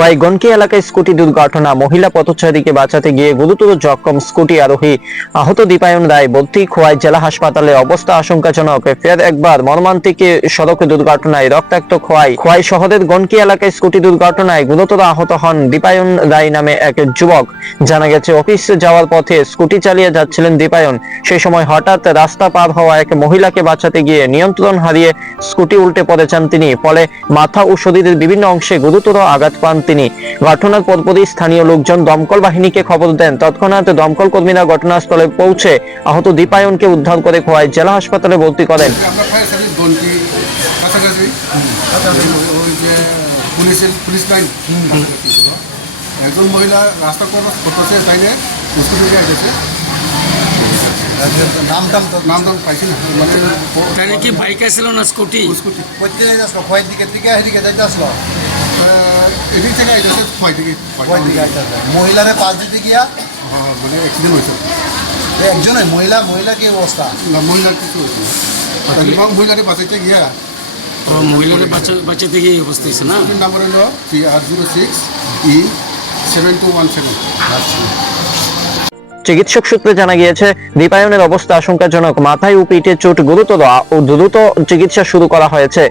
খোয়াই গনকি এলাকায় স্কুটি দুর্ঘটনা, মহিলা পথচারীকে বাঁচাতে গিয়ে গুরুতর জখম স্কুটি আরোহী, আহত দীপায়ন রায় ভর্তি। খোয়াই জেলা হাসপাতালে, অবস্থা আশঙ্কাজনক। ফের একবার মর্মান্তিক সড়ক দুর্ঘটনায় রক্তাক্ত খোয়াই। খোয়াই শহরের গনকি এলাকায় স্কুটি দুর্ঘটনায় গুরুতর আহত হন দীপায়ন রায় নামে এক যুবক। জানা গেছে, অফিস যাওয়ার পথে স্কুটি চালিয়ে যাচ্ছিলেন দীপায়ন। সেই সময় হঠাৎ রাস্তা পার হওয়া এক মহিলাকে বাঁচাতে গিয়ে নিয়ন্ত্রণ হারিয়ে স্কুটি উল্টে পড়েছেন তিনি। ফলে মাথা ও শরীরের বিভিন্ন অংশে গুরুতর আঘাত পান তিনি। ঘটনার পরপরই স্থানীয় লোকজন দমকল বাহিনীকে খবর দেন। তৎক্ষণাৎ দমকল কর্মীরা ঘটনাস্থলে পৌঁছে আহত দীপায়নকে উদ্ধার করে খোয়াই জেলা হাসপাতালে ভর্তি করেন। আমরা ফায়ার সার্ভিস গন্টি কাছাকাছি ওই যে পুলিশ লাইন একজন মহিলা রাস্তা ক্রস করতেছে, তাইলে স্কুটি দিয়ে গেছে। নাম টাম পাইছি না, মানে তাহলে কি বাইক আসছিল না স্কুটি? স্কুটি করতে আসলো খোয়াই দিকে এদিকে যাইতে আসলো এদিক থেকে আইতেছে ছয় দিকে খোয়াই দিকে আইতে আসলো। মহিলারে পাশ দিতে গিয়া মানে অ্যাক্সিডেন্ট হয়েছে। একজনে মহিলা কি অবস্থা? না, মহিলার কিছু হয়েছে, মহিলারে বাঁচাইতে গিয়া মহিলাদের বাচ্চাতে গিয়ে এই অবস্থা হয়েছে না? নাম্বার হলো PR06E7217। চিকিৎসক সূত্রে জানা গিয়েছে, দীপায়নের অবস্থা আশঙ্কাজনক। মাথায় ও পিঠে চোট গুরুতর ও দ্রুত চিকিৎসা শুরু করা হয়েছে।